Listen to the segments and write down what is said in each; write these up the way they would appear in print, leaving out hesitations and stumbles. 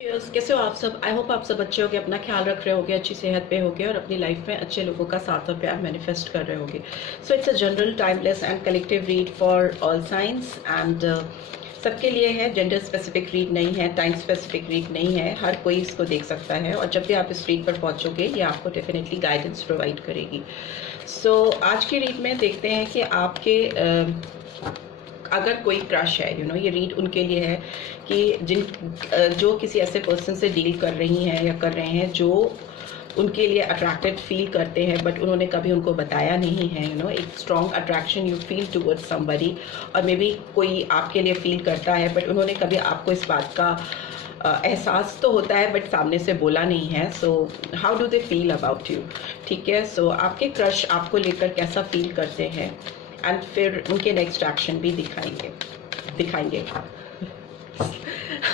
कैसे हो आप सब। आई होप आप सब अच्छे होगे, अपना ख्याल रख रहे होगे, अच्छी सेहत पे होगे और अपनी लाइफ में अच्छे लोगों का साथ और प्यार मैनिफेस्ट कर रहे होगे। So it's a general timeless and collective read for all science and सबके लिए है। जेंडर स्पेसिफिक रीड नहीं है, टाइम स्पेसिफिक रीड नहीं है, हर कोई इसको देख सकता है और जब भी आप इस रीड पर पहुंचोगे ये आपको डेफिनेटली गाइडेंस प्रोवाइड करेगी। सो आज की रीड में देखते हैं कि आपके अगर कोई क्रश है, ये रीड उनके लिए है कि जो किसी ऐसे पर्सन से डील कर रही हैं या कर रहे हैं जो उनके लिए अट्रैक्टेड फील करते हैं बट उन्होंने कभी उनको बताया नहीं है। एक strong attraction you feel towards somebody, और मे बी कोई आपके लिए फील करता है बट उन्होंने कभी आपको इस बात का एहसास तो होता है बट सामने से बोला नहीं है। So how do they feel about you, ठीक है। सो आपके क्रश आपको लेकर कैसा फील करते हैं एंड फिर उनके नेक्स्ट एक्शन भी दिखाएंगे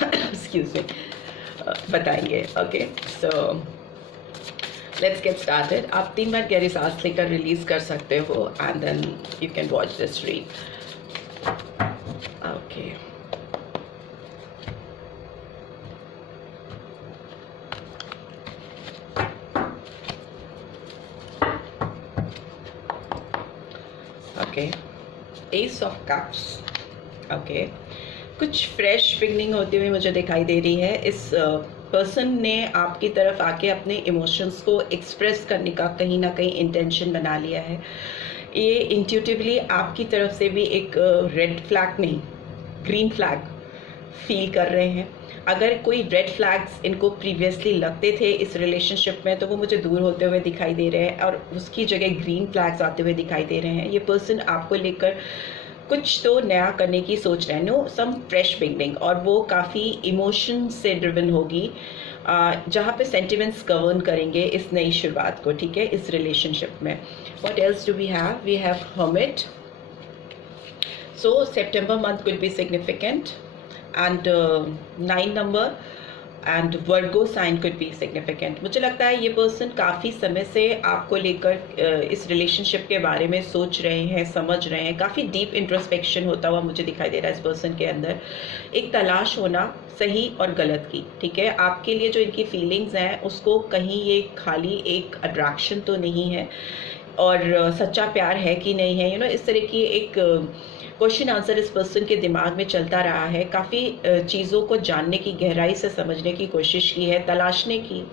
एक्सक्यूज मी, बताएंगे। Okay, so let's get started. आप 3 बार गहरी सांस लेकर रिलीज कर सकते हो and then you can watch this read. Okay, okay, ace of cups. Okay, कुछ फ्रेश बिगनिंग होती हुई मुझे दिखाई दे रही है। इस पर्सन ने आपकी तरफ आके अपने इमोशंस को एक्सप्रेस करने का कहीं ना कहीं इंटेंशन बना लिया है। ये इंट्यूटिवली आपकी तरफ से भी एक रेड फ्लैग नहीं, ग्रीन फ्लैग फील कर रहे हैं। अगर कोई रेड फ्लैग्स इनको प्रीवियसली लगते थे इस रिलेशनशिप में तो वो मुझे दूर होते हुए दिखाई दे रहे हैं और उसकी जगह ग्रीन फ्लैग्स आते हुए दिखाई दे रहे हैं। ये पर्सन आपको लेकर कुछ तो नया करने की सोच रहे हैं, नो सम फ्रेश बिगनिंग, और वो काफ़ी इमोशन से ड्रिवन होगी जहाँ पे सेंटिमेंट्स गवर्न करेंगे इस नई शुरुआत को, ठीक है, इस रिलेशनशिप में। What else do we have hermit. So September month will be significant and 9 number and Virgo sign could be significant। मुझे लगता है ये पर्सन काफ़ी समय से आपको लेकर इस रिलेशनशिप के बारे में सोच रहे हैं, समझ रहे हैं। काफ़ी डीप इंट्रोस्पेक्शन होता हुआ मुझे दिखाई दे रहा है इस पर्सन के अंदर। एक तलाश होना सही और गलत की, ठीक है। आपके लिए जो इनकी फीलिंग्स हैं उसको कहीं ये खाली एक अट्रैक्शन तो नहीं है और सच्चा प्यार है कि नहीं है, इस तरह की एक क्वेश्चन आंसर इस पर्सन के दिमाग में चलता रहा है। काफ़ी चीज़ों को जानने की, गहराई से समझने की कोशिश की है, तलाशने की,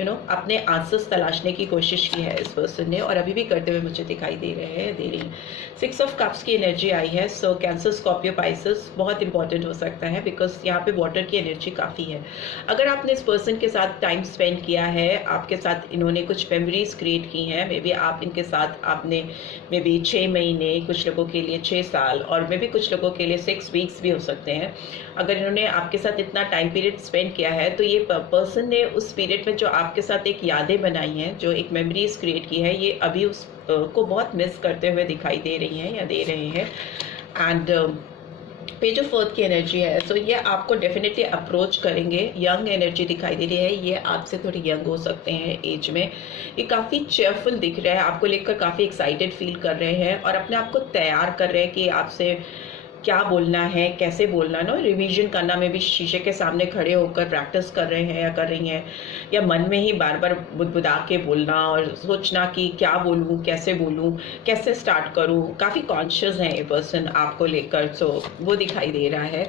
अपने आंसर्स तलाशने की कोशिश की है इस पर्सन ने और अभी भी करते हुए मुझे दिखाई दे रही हैं। 6 ऑफ कप्स की एनर्जी आई है। सो कैंसर, स्कॉर्पियो, पाइसेस बहुत इंपॉर्टेंट हो सकता है बिकॉज यहाँ पे वाटर की एनर्जी काफ़ी है। अगर आपने इस पर्सन के साथ टाइम स्पेंड किया है, आपके साथ इन्होंने कुछ मेमोरीज क्रिएट की हैं, मे बी आप इनके साथ आपने मे बी 6 महीने, कुछ लोगों के लिए 6 साल और मे बी कुछ लोगों के लिए 6 वीक्स भी हो सकते हैं। अगर इन्होंने आपके साथ इतना टाइम पीरियड स्पेंड किया है तो ये पर्सन ने उस पीरियड में जो आपके साथ एक यादें बनाई हैं, जो एक मेमोरीज क्रिएट की है, ये अभी उस को बहुत मिस करते हुए दिखाई दे रही हैं या दे रहे हैं। एंड पेज ऑफ अर्थ की एनर्जी है। सो ये आपको डेफिनेटली अप्रोच करेंगे। यंग एनर्जी दिखाई दे रही है, ये आपसे थोड़ी यंग हो सकते हैं एज में। ये काफ़ी चेयरफुल दिख रहा है, आपको लेकर काफ़ी एक्साइटेड फील कर रहे हैं और अपने आप को तैयार कर रहे हैं कि आपसे क्या बोलना है, कैसे बोलना है। रिवीजन करना में भी शीशे के सामने खड़े होकर प्रैक्टिस कर रहे हैं या कर रही हैं, या मन में ही बार बार बुदबुदा के बोलना और सोचना कि क्या बोलूँ, कैसे बोलूँ, कैसे स्टार्ट करूँ। काफ़ी कॉन्शियस है ये पर्सन आपको लेकर, सो वो दिखाई दे रहा है।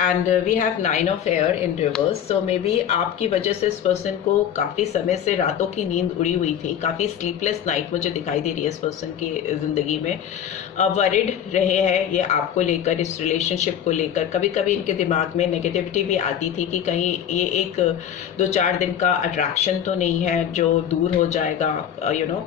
And we have 9 of air in reverse. So maybe आपकी वजह से इस पर्सन को काफ़ी समय से रातों की नींद उड़ी हुई थी, काफ़ी स्लीपलेस नाइट मुझे दिखाई दे रही है इस पर्सन की ज़िंदगी में। वरिड रहे हैं ये आपको लेकर, इस रिलेशनशिप को लेकर। कभी कभी इनके दिमाग में नेगेटिविटी भी आती थी कि कहीं ये एक 2-4 दिन का अट्रैक्शन तो नहीं है जो दूर हो जाएगा,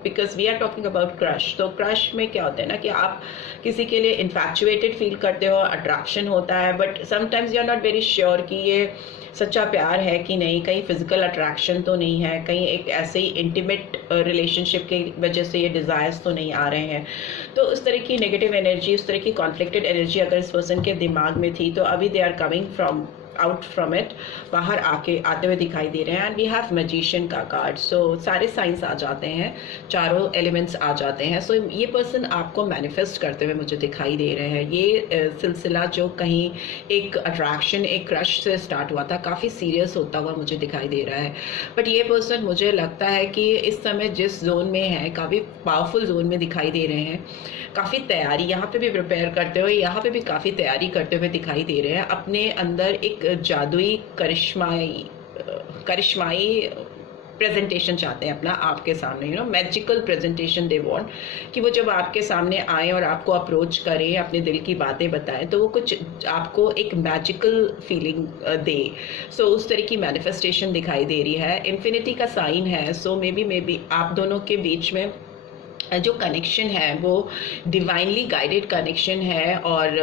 because we are talking about crush. तो क्रश में क्या होता है ना कि आप किसी के लिए इन्फैक्चुएटेड फील करते हो, अट्रैक्शन होता है, but sometimes you are not very sure कि ये सच्चा प्यार है कि नहीं, कहीं फिजिकल अट्रैक्शन तो नहीं है, कहीं एक ऐसे ही इंटीमेट रिलेशनशिप की वजह से ये डिज़ायर्स तो नहीं आ रहे हैं। तो उस तरह की नेगेटिव एनर्जी, उस तरह की कॉन्फ्लिक्टेड एनर्जी अगर इस पर्सन के दिमाग में थी तो अभी they are coming from out from it, बाहर आते हुए दिखाई दे रहे हैं। एंड वी हैव मैजिशियन का कार्ड। सो सारे साइंस आ जाते हैं, चारों एलिमेंट्स आ जाते हैं। सो ये पर्सन आपको मैनिफेस्ट करते हुए मुझे दिखाई दे रहे हैं। ये सिलसिला जो कहीं एक अट्रैक्शन, एक क्रश से स्टार्ट हुआ था, काफ़ी सीरियस होता हुआ मुझे दिखाई दे रहा है। बट ये पर्सन मुझे लगता है कि इस समय जिस जोन में है, काफ़ी पावरफुल जोन में दिखाई दे रहे हैं। काफ़ी तैयारी यहाँ पे भी प्रिपेयर करते हुए, यहाँ पे भी काफ़ी तैयारी करते हुए दिखाई दे रहे हैं। अपने अंदर एक जादुई करिश्माई प्रेजेंटेशन चाहते हैं अपना आपके सामने, you know, magical presentation they want, कि वो जब आपके सामने आए और आपको अप्रोच करें, अपने दिल की बातें बताएं, तो वो कुछ आपको एक मैजिकल फीलिंग दे। सो उस तरह की मैनिफेस्टेशन दिखाई दे रही है। इन्फिनिटी का साइन है। सो मे बी आप दोनों के बीच में जो कनेक्शन है वो डिवाइनली गाइडेड कनेक्शन है। और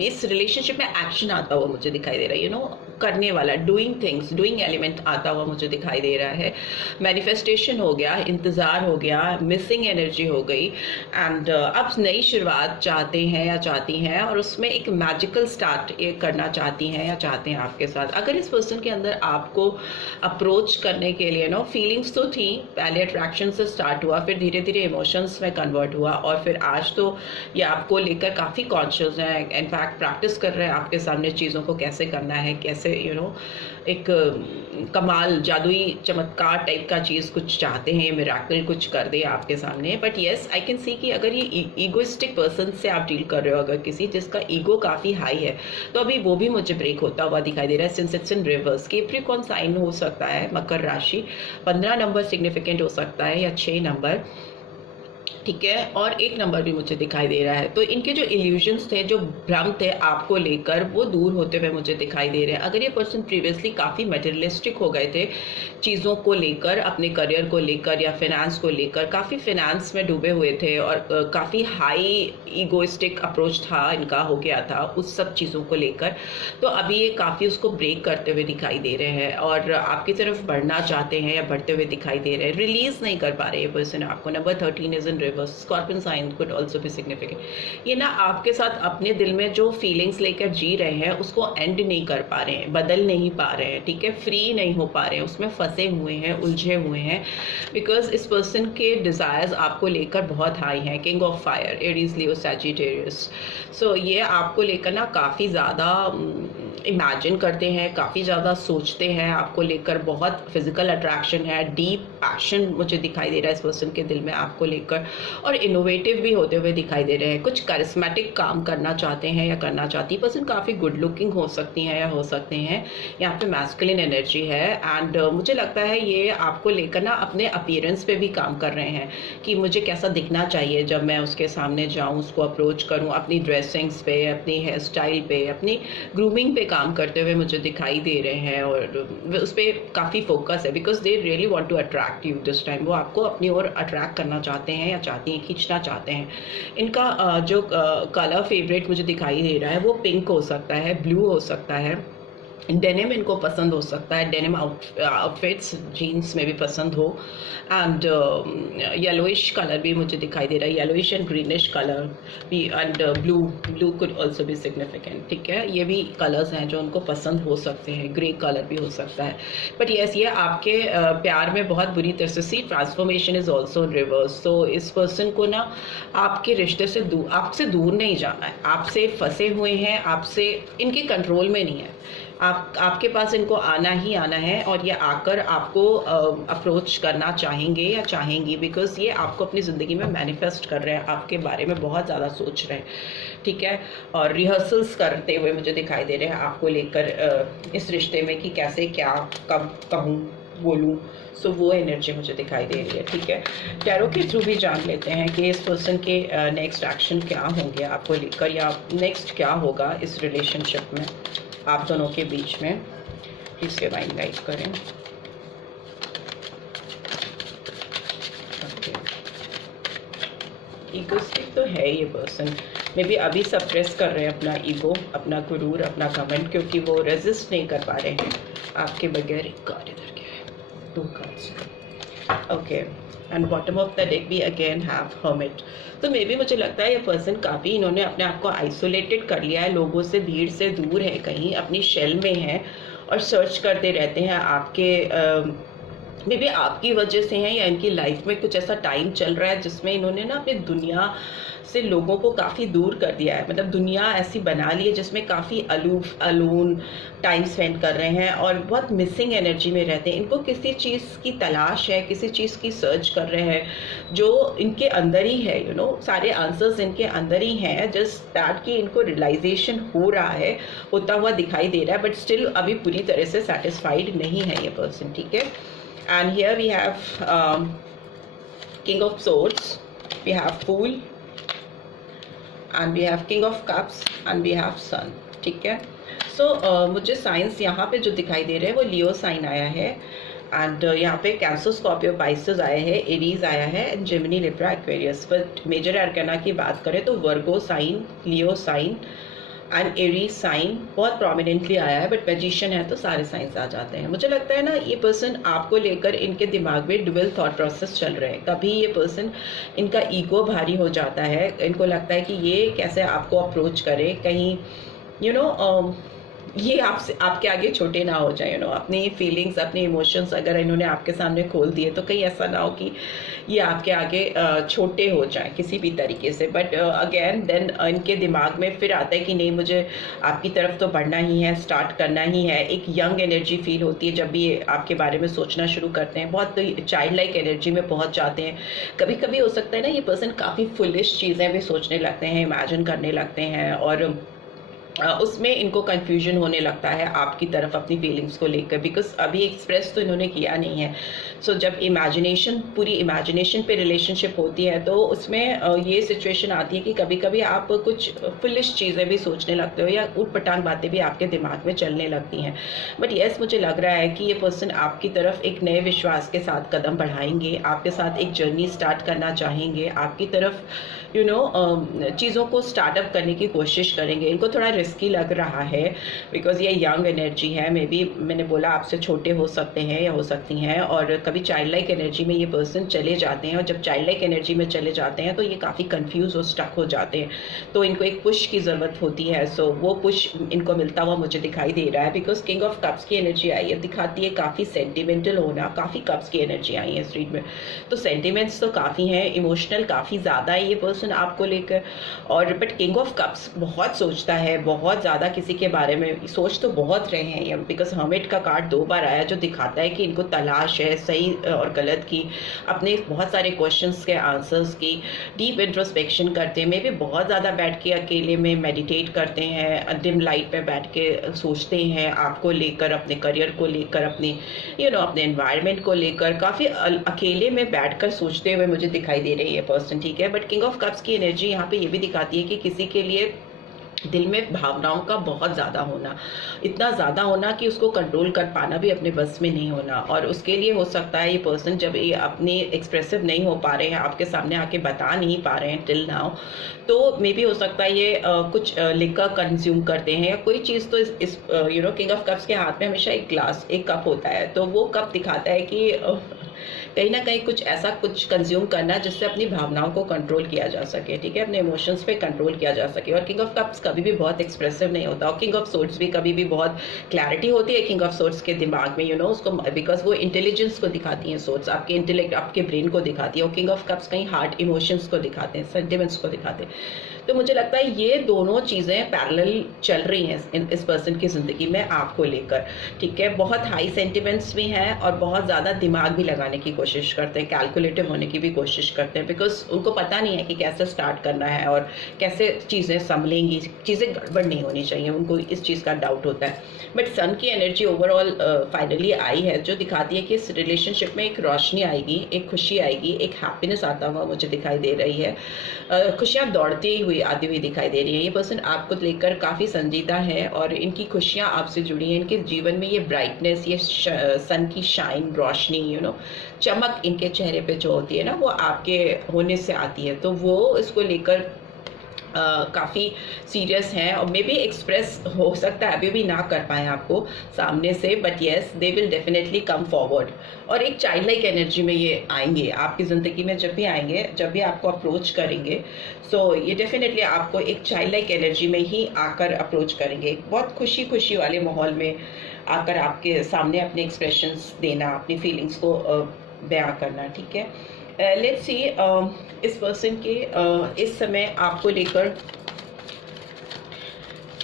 इस रिलेशनशिप में एक्शन आता हुआ मुझे दिखाई दे रहा है, यू नो, करने वाला, डूइंग थिंग्स, डूइंग एलिमेंट आता हुआ मुझे दिखाई दे रहा है। मैनिफेस्टेशन हो गया, इंतज़ार हो गया, मिसिंग एनर्जी हो गई। एंड अब नई शुरुआत चाहते हैं या चाहती हैं, और उसमें एक मैजिकल स्टार्ट करना चाहती हैं या चाहते हैं आपके साथ। अगर इस पर्सन के अंदर आपको अप्रोच करने के लिए, नो, फीलिंग्स तो थी, पहले अट्रैक्शन से स्टार्ट हुआ, फिर धीरे धीरे इमोशंस में कन्वर्ट हुआ, और फिर आज तो ये आपको लेकर काफ़ी कॉन्शियस है। इनफैक्ट प्रैक्टिस कर रहे हैं आपके सामने चीज़ों को कैसे करना है, कैसे, यू नो, एक कमाल, जादुई चमत्कार टाइप का चीज़ कुछ चाहते हैं, मिरेकल कुछ कर दे आपके सामने। But yes, I can see कि अगर ये ईगोइस्टिक पर्सन से आप डील कर रहे हो, अगर किसी जिसका ईगो काफ़ी हाई है, तो अभी वो भी मुझे ब्रेक होता हुआ दिखाई दे रहा है। Since it's in reverse, Capricorn sign हो सकता है, मकर राशि, 15 नंबर सिग्निफिकेंट हो सकता है, या 6 नंबर, ठीक है, और 1 नंबर भी मुझे दिखाई दे रहा है। तो इनके जो इल्यूजन्स थे, जो भ्रम थे आपको लेकर, वो दूर होते हुए मुझे दिखाई दे रहे हैं। अगर ये पर्सन प्रीवियसली काफ़ी मटेरियलिस्टिक हो गए थे चीज़ों को लेकर, अपने करियर को लेकर या फिनेंस को लेकर, काफ़ी फिनेंस में डूबे हुए थे, और काफ़ी हाई ईगोइस्टिक अप्रोच था इनका, हो गया था उस सब चीज़ों को लेकर, तो अभी ये काफ़ी उसको ब्रेक करते हुए दिखाई दे रहे हैं, और आपकी तरफ बढ़ना चाहते हैं या बढ़ते हुए दिखाई दे रहे हैं। रिलीज़ नहीं कर पा रहे ये पर्सन आपको। Number 13 is in reverse. Scorpion sign could also be significant. ये ना आपके साथ अपने दिल में जो फीलिंग्स लेकर जी रहे हैं उसको एंड नहीं कर पा रहे हैं, बदल नहीं पा रहे हैं, ठीक है, फ्री नहीं हो पा रहे हैं, उसमें फंसे हुए हैं, उलझे हुए हैं, बिकॉज इस पर्सन के डिज़ायर्स आपको लेकर बहुत हाई हैं। King of fire, Aries, Leo, Sagittarius. So ये आपको लेकर ना काफ़ी ज़्यादा इमेजिन करते हैं, काफ़ी ज़्यादा सोचते हैं, आपको लेकर बहुत फिजिकल अट्रैक्शन है, डीप पैशन मुझे दिखाई दे रहा है इस पर्सन के दिल में आपको लेकर, और इनोवेटिव भी होते हुए दिखाई दे रहे हैं। कुछ करिस्मेटिक काम करना चाहते हैं या करना चाहती पर्सन, काफ़ी गुड लुकिंग हो सकती हैं या हो सकते हैं। यहाँ पे मैस्कुलिन एनर्जी है। एंड मुझे लगता है ये आपको लेकर ना अपने अपीयरेंस पे भी काम कर रहे हैं, कि मुझे कैसा दिखना चाहिए जब मैं उसके सामने जाऊँ, उसको अप्रोच करूँ, अपनी ड्रेसिंग्स पे, अपनी हेयर स्टाइल पे, अपनी ग्रूमिंग पे काम करते हुए मुझे दिखाई दे रहे हैं, और उस पर काफ़ी फोकस है, because they really want to attract you this time. वो आपको अपनी ओर अट्रैक्ट करना चाहते हैं या चाहती हैं, खींचना चाहते हैं। इनका जो कलर फेवरेट मुझे दिखाई दे रहा है वो पिंक हो सकता है, ब्लू हो सकता है, डेनिम इनको पसंद हो सकता है, डेनिम आउटफिट्स जीन्स में भी पसंद हो। एंड येलोइश कलर भी मुझे दिखाई दे रहा है, येलोइश एंड ग्रीनिश कलर भी। एंड ब्लू कुड ऑल्सो भी सिग्निफिकेंट, ठीक है, ये भी कलर्स हैं जो उनको पसंद हो सकते हैं। ग्रे कलर भी हो सकता है। बट येस, ये आपके प्यार में बहुत बुरी तरह से, सी ट्रांसफॉर्मेशन इज ऑल्सो रिवर्स। तो इस पर्सन को ना आपके रिश्ते से आपसे दूर नहीं जाना है, आपसे फंसे हुए हैं, आपसे, इनके कंट्रोल में नहीं है, आपके पास इनको आना ही आना है, और ये आकर आपको अप्रोच करना चाहेंगे या चाहेंगी, बिकॉज ये आपको अपनी ज़िंदगी में मैनिफेस्ट कर रहे हैं, आपके बारे में बहुत ज़्यादा सोच रहे हैं, ठीक है, और रिहर्सल्स करते हुए मुझे दिखाई दे रहे हैं आपको लेकर इस रिश्ते में, कि कैसे, क्या, कब कहूँ, बोलूँ। सो वो एनर्जी मुझे दिखाई दे रही है, ठीक है। टैरो के थ्रू भी जान लेते हैं कि इस पर्सन के नेक्स्ट एक्शन क्या होंगे आपको लेकर, या नेक्स्ट क्या होगा इस रिलेशनशिप में आप दोनों के बीच में। प्लीज़ डिवाइन गाइड करें। ईगोस्टिक तो है ये पर्सन, मे बी अभी सप्रेस कर रहे हैं अपना ईगो, अपना गुरूर, अपना कमेंट, क्योंकि वो रेजिस्ट नहीं कर पा रहे हैं आपके बगैर। एक कार्ड इधर क्या है, 2 cards, okay. And bottom of the deck भी अगेन हैव हर्मिट। तो मे बी मुझे लगता है ये पर्सन काफ़ी इन्होंने अपने आप को आइसोलेटेड कर लिया है, लोगों से, भीड़ से दूर है, कहीं अपनी शेल में है और सर्च करते रहते हैं आपके मे बी आपकी वजह से हैं या इनकी लाइफ में कुछ ऐसा टाइम चल रहा है जिसमें इन्होंने ना अपनी दुनिया से लोगों को काफ़ी दूर कर दिया है। मतलब दुनिया ऐसी बना ली है जिसमें काफ़ी अलूफ अलोन टाइम स्पेंड कर रहे हैं और बहुत मिसिंग एनर्जी में रहते हैं। इनको किसी चीज़ की तलाश है, किसी चीज़ की सर्च कर रहे हैं जो इनके अंदर ही है, यू नो, सारे आंसर्स इनके अंदर ही हैं। जस्ट दैट कि इनको रियलाइजेशन हो रहा है, होता हुआ दिखाई दे रहा है, बट स्टिल अभी पूरी तरह से सेटिस्फाइड नहीं है ये पर्सन, ठीक है। And here we have King of Swords, we have Fool, and we have King of Cups, and we have Sun, ठीक है। So मुझे साइंस यहाँ पे जो दिखाई दे रहे हैं वो लियो साइन आया है, एंड यहाँ पे कैंसर, स्कॉर्पियो, पाइसेस आया है, एरीज आया है, and Gemini, Libra, Aquarius. But major arcana की बात करें तो Virgo sign, Leo sign and Aries sign बहुत प्रोमिनेंटली आया है, बट मैजिशियन है तो सारे साइंस आ जाते हैं। मुझे लगता है ना ये पर्सन आपको लेकर इनके दिमाग में डुअल थॉट प्रोसेस चल रहे हैं। कभी ये पर्सन, इनका ईगो भारी हो जाता है, इनको लगता है कि ये कैसे आपको अप्रोच करे, कहीं यू नो ये आपसे, आपके आगे छोटे ना हो जाए, यू नो, अपनी फीलिंग्स, अपने इमोशंस अगर इन्होंने आपके सामने खोल दिए तो कहीं ऐसा ना हो कि ये आपके आगे छोटे हो जाएं किसी भी तरीके से। बट अगेन देन इनके दिमाग में फिर आता है कि नहीं, मुझे आपकी तरफ तो बढ़ना ही है, स्टार्ट करना ही है। एक यंग एनर्जी फील होती है जब भी ये आपके बारे में सोचना शुरू करते हैं, बहुत चाइल्ड लाइक एनर्जी में पहुंच जाते हैं। कभी कभी हो सकता है ना ये पर्सन काफ़ी फुलिश चीज़ें भी सोचने लगते हैं, इमेजिन करने लगते हैं, और उसमें इनको कंफ्यूजन होने लगता है आपकी तरफ अपनी फीलिंग्स को लेकर, बिकॉज अभी एक्सप्रेस तो इन्होंने किया नहीं है। सो जब इमेजिनेशन, पूरी इमेजिनेशन पे रिलेशनशिप होती है तो उसमें ये सिचुएशन आती है कि कभी कभी आप कुछ फुलिश चीज़ें भी सोचने लगते हो या ऊट-पटांग बातें भी आपके दिमाग में चलने लगती हैं। बट येस, मुझे लग रहा है कि ये पर्सन आपकी तरफ एक नए विश्वास के साथ कदम बढ़ाएंगे, आपके साथ एक जर्नी स्टार्ट करना चाहेंगे, आपकी तरफ यू नो चीज़ों को स्टार्टअप करने की कोशिश करेंगे। इनको थोड़ा रिस्की लग रहा है बिकॉज ये यंग एनर्जी है, मे बी मैंने बोला आपसे छोटे हो सकते हैं या हो सकती हैं, और कभी चाइल्ड लाइक एनर्जी में ये पर्सन चले जाते हैं, और जब चाइल्ड लाइक एनर्जी में चले जाते हैं तो ये काफ़ी कंफ्यूज और स्टक हो जाते हैं, तो इनको एक पुश की ज़रूरत होती है। सो वो पुश इनको मिलता हुआ मुझे दिखाई दे रहा है, बिकॉज किंग ऑफ कप्स की एनर्जी आई है, दिखाती है काफ़ी सेंटिमेंटल होना, काफ़ी कप्स की एनर्जी आई है इस रीड में, तो सेंटिमेंट्स तो काफ़ी हैं, इमोशनल काफ़ी ज़्यादा है ये पर्सन आपको लेकर। और बट किंग ऑफ कप्स बहुत सोचता है, बहुत ज़्यादा किसी के बारे में सोच तो बहुत रहे हैं ये, बिकॉज हर्मिट का कार्ड 2 बार आया जो दिखाता है कि इनको तलाश है सही और गलत की, अपने बहुत सारे क्वेश्चंस के आंसर्स की, डीप इंट्रोस्पेक्शन करते हैं, मे भी बहुत ज़्यादा बैठ के अकेले में मेडिटेट करते हैं, डिम लाइट में बैठ के सोचते हैं आपको लेकर, अपने करियर को लेकर, अपने यू नो अपने एनवायरनमेंट को लेकर, काफ़ी अकेले में बैठकर सोचते हुए मुझे दिखाई दे रही है पर्सन, ठीक है। बट किंग ऑफ कप्स की एनर्जी यहाँ पे ये भी दिखाती है कि किसी के लिए दिल में भावनाओं का बहुत ज़्यादा होना, इतना ज़्यादा होना कि उसको कंट्रोल कर पाना भी अपने बस में नहीं होना, और उसके लिए हो सकता है ये पर्सन जब ये अपनी एक्सप्रेसिव नहीं हो पा रहे हैं, आपके सामने आके बता नहीं पा रहे हैं टिल नाउ, तो मे बी हो सकता है ये कुछ लिकर कंज्यूम करते हैं या कोई चीज़। तो इस you know king of cups के हाथ में हमेशा एक ग्लास, एक कप होता है, तो वो कप दिखाता है कि कहीं ना कहीं कुछ ऐसा कुछ कंज्यूम करना जिससे अपनी भावनाओं को कंट्रोल किया जा सके, ठीक है, अपने इमोशंस पे कंट्रोल किया जा सके। और किंग ऑफ कप्स कभी भी बहुत एक्सप्रेसिव नहीं होता, और किंग ऑफ सोर्ड्स भी कभी भी बहुत क्लैरिटी होती है किंग ऑफ सोर्ड्स के दिमाग में, यू नो, उसको बिकॉज वो इंटेलिजेंस को दिखाती हैं, सोर्ड्स आपके इंटेलेक्ट, आपके ब्रेन को दिखाती है, और किंग ऑफ कप्स कहीं हार्ट इमोशंस को दिखाते हैं, सेंटिमेंट्स को दिखाते हैं। तो मुझे लगता है ये दोनों चीज़ें पैरेलल चल रही हैं इस पर्सन की ज़िंदगी में आपको लेकर, ठीक है। बहुत हाई सेंटिमेंट्स भी हैं और बहुत ज़्यादा दिमाग भी लगाने की कोशिश करते हैं, कैलकुलेटिव होने की भी कोशिश करते हैं, बिकॉज उनको पता नहीं है कि कैसे स्टार्ट करना है और कैसे चीज़ें संभलेंगी, चीज़ें गड़बड़ नहीं होनी चाहिए, उनको इस चीज़ का डाउट होता है। बट सन की एनर्जी ओवरऑल फाइनली आई है जो दिखाती है कि इस रिलेशनशिप में एक रोशनी आएगी, एक खुशी आएगी, एक हैप्पीनेस आता हुआ मुझे दिखाई दे रही है, खुशियाँ दौड़ती हुई आती हुई दिखाई दे रही है। ये पर्सन आपको लेकर काफ़ी संजीदा है और इनकी खुशियाँ आपसे जुड़ी हैं, इनके जीवन में ये ब्राइटनेस, ये सन की शाइन, रोशनी, यू नो, चमक इनके चेहरे पे जो होती है ना, वो आपके होने से आती है, तो वो इसको लेकर काफ़ी सीरियस हैं और मे बी एक्सप्रेस हो सकता है अभी भी ना कर पाएँ आपको सामने से, but yes they will definitely come forward और एक चाइल्ड लाइक एनर्जी में ये आएंगे आपकी ज़िंदगी में। जब भी आएंगे, जब भी आपको अप्रोच करेंगे, सो ये डेफिनेटली आपको एक चाइल्ड लाइक एनर्जी में ही आकर अप्रोच करेंगे, बहुत खुशी खुशी वाले माहौल में आकर आपके सामने अपने एक्सप्रेशंस देना, अपनी फीलिंग्स को बयां करना। ठीक है, लेट्स सी इस पर्सन के इस समय आपको लेकर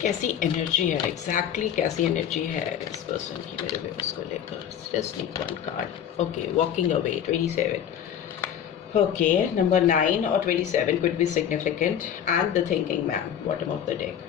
कैसी एनर्जी है, एग्जैक्टली कैसी एनर्जी है इस पर्सन की मेरे पे उसको लेकर। Just need one card. Okay, walking away 27। Okay, number 9 और 27 could be significant and the thinking man, bottom of the deck.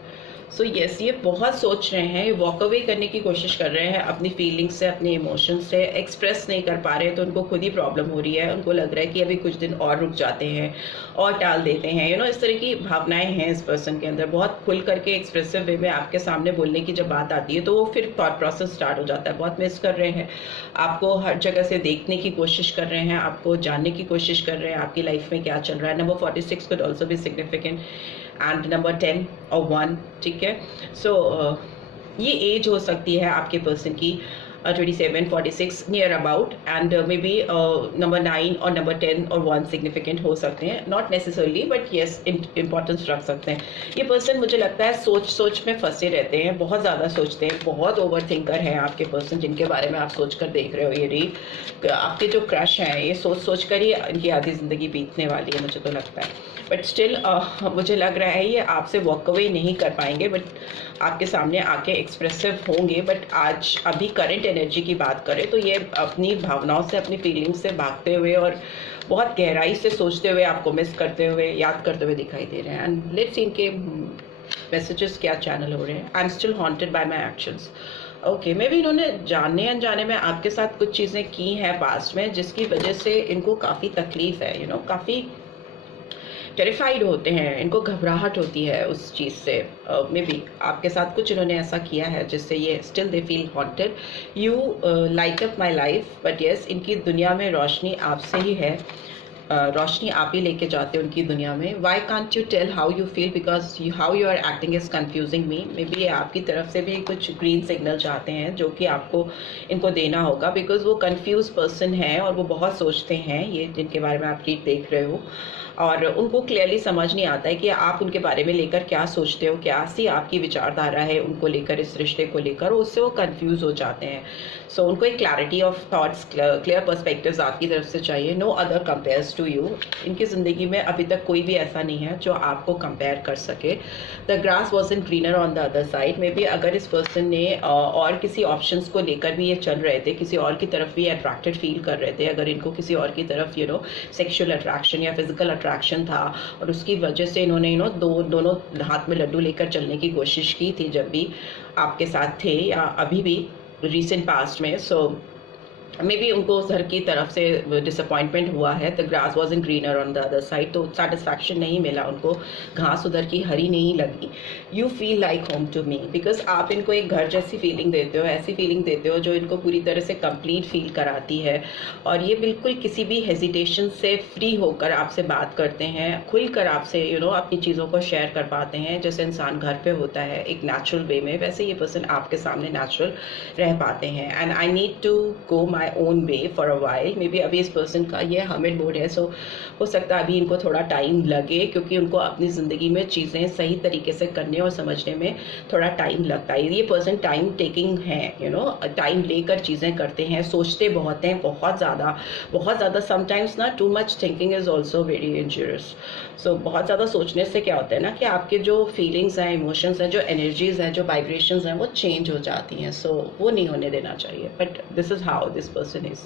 So yes, ये बहुत सोच रहे हैं, ये वॉक अवे करने की कोशिश कर रहे हैं अपनी फीलिंग्स से, अपने इमोशंस से, एक्सप्रेस नहीं कर पा रहे, तो उनको खुद ही प्रॉब्लम हो रही है। उनको लग रहा है कि अभी कुछ दिन और रुक जाते हैं और टाल देते हैं, यू नो, इस तरह की भावनाएं हैं इस पर्सन के अंदर। बहुत खुल करके एक्सप्रेसिव वे में आपके सामने बोलने की जब बात आती है तो वो फिर थॉट प्रोसेस स्टार्ट हो जाता है। बहुत मिस कर रहे हैं आपको, हर जगह से देखने की कोशिश कर रहे हैं, आपको जानने की कोशिश कर रहे हैं आपकी लाइफ में क्या चल रहा है। Number 46 could also be significant and number 10 और 1। ठीक है, सो ये एज हो सकती है आपके पर्सन की 27, 46 near about, and may be number 9 और नंबर 10 और 1 सिग्निफिकेंट हो सकते हैं, not necessarily but yes importance रख सकते हैं। ये पर्सन मुझे लगता है सोच में फंसे रहते हैं, बहुत ज़्यादा सोचते हैं, बहुत ओवर थिंकर है आपके पर्सन जिनके बारे में आप सोच कर देख रहे हो। ये रीड आपके जो क्रश हैं ये सोच कर ही इनकी आधी ज़िंदगी बीतने वाली है मुझे तो लगता है, बट स्टिल मुझे लग रहा है ये आपसे वॉक अवे नहीं कर पाएंगे, बट आपके सामने आके एक्सप्रेसिव होंगे। बट आज अभी करंट एनर्जी की बात करें तो ये अपनी भावनाओं से, अपनी फीलिंग्स से भागते हुए और बहुत गहराई से सोचते हुए आपको मिस करते हुए, याद करते हुए दिखाई दे रहे हैं। एंड लेट्स सी इनके मैसेजेस क्या चैनल हो रहे हैं। I am still haunted bye my actions. Okay, may be इन्होंने जाने अनजाने में आपके साथ कुछ चीज़ें की हैं पास्ट में जिसकी वजह से इनको काफ़ी तकलीफ है, यू नो, काफ़ी टेरिफाइड होते हैं, इनको घबराहट होती है उस चीज़ से। मे बी आपके साथ कुछ इन्होंने ऐसा किया है जिससे ये still they feel haunted. You light up my life, but yes इनकी दुनिया में रोशनी आपसे ही है, रोशनी आप ही लेके जाते हो उनकी दुनिया में। Why can't you tell how you feel, because how you are acting is confusing me. Maybe आपकी तरफ से भी कुछ ग्रीन सिग्नल चाहते हैं जो कि आपको इनको देना होगा, बिकॉज वो कन्फ्यूज पर्सन है और वो बहुत सोचते हैं, ये जिनके बारे में आप रीड देख रहे हो, और उनको क्लियरली समझ नहीं आता है कि आप उनके बारे में लेकर क्या सोचते हो, क्या सी आपकी विचारधारा है उनको लेकर, इस रिश्ते को लेकर, उससे वो कंफ्यूज हो जाते हैं। सो उनको एक clarity of thoughts, clear perspectives आपकी तरफ से चाहिए। No other compares to you. इनकी ज़िंदगी में अभी तक कोई भी ऐसा नहीं है जो आपको कंपेयर कर सके। The grass wasn't greener on the other side. May be अगर इस पर्सन ने और किसी ऑप्शंस को लेकर भी ये चल रहे थे, किसी और की तरफ भी अट्रैक्टेड फील कर रहे थे, अगर इनको किसी और की तरफ यू नो सेक्शुअल अट्रैक्शन या फिजिकल अट्रैक्शन था और उसकी वजह से इन्होंने यू नो दोनों हाथ में लड्डू लेकर चलने की कोशिश की थी जब भी आपके साथ थे या अभी भी रिसेंट पास्ट में। सो मे बी उनको घर की तरफ से डिसअपॉइंटमेंट हुआ है। The grass was in greener on the other side, तो सेटिस्फैक्शन नहीं मिला उनको, घास उधर की हरी नहीं लगी। You feel like home to me, because आप इनको एक घर जैसी फीलिंग देते हो, ऐसी फीलिंग देते हो जो इनको पूरी तरह से कंप्लीट फील कराती है, और ये बिल्कुल किसी भी हेजिटेशन से फ्री होकर आपसे बात करते हैं, खुलकर आपसे यू नो अपनी चीज़ों को शेयर कर पाते हैं, जैसे इंसान घर पे होता है एक नेचुरल वे में, वैसे ये पर्सन आपके सामने नेचुरल रह पाते हैं। And I need to go my own way for a while. Maybe अभी इस पर्सन का ये हर्मिट मोड है, सो हो सकता है अभी इनको थोड़ा टाइम लगे, क्योंकि उनको अपनी ज़िंदगी में चीज़ें सही तरीके से करने और समझने में थोड़ा टाइम लगता है। ये पर्सन टाइम टेकिंग है, यू नो, टाइम लेकर चीज़ें करते हैं, सोचते बहुत हैं, बहुत ज़्यादा। समटाइम्स ना too much thinking is also very injurious. So बहुत ज़्यादा सोचने से क्या होता है ना कि आपके जो फीलिंग्स हैं, इमोशंस हैं, जो एनर्जीज हैं, जो वाइब्रेशंस हैं, वो चेंज हो जाती हैं। सो वो नहीं होने देना चाहिए, but this is how this person is.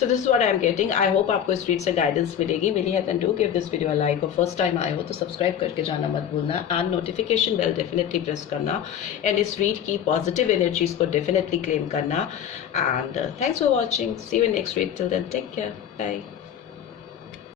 So this is what I am getting. I hope आपको इस रीड से गाइडेंस मिलेगी। मिली है तो give this video a like, और फर्स्ट टाइम आए हो तो सब्सक्राइब करके जाना मत भूलना, and notification bell definitely press करना, एंड इस रीड की पॉजिटिव एनर्जीज को डेफिनेटली क्लेम करना। And thanks for watching. See you in next read. Till then take care, bye.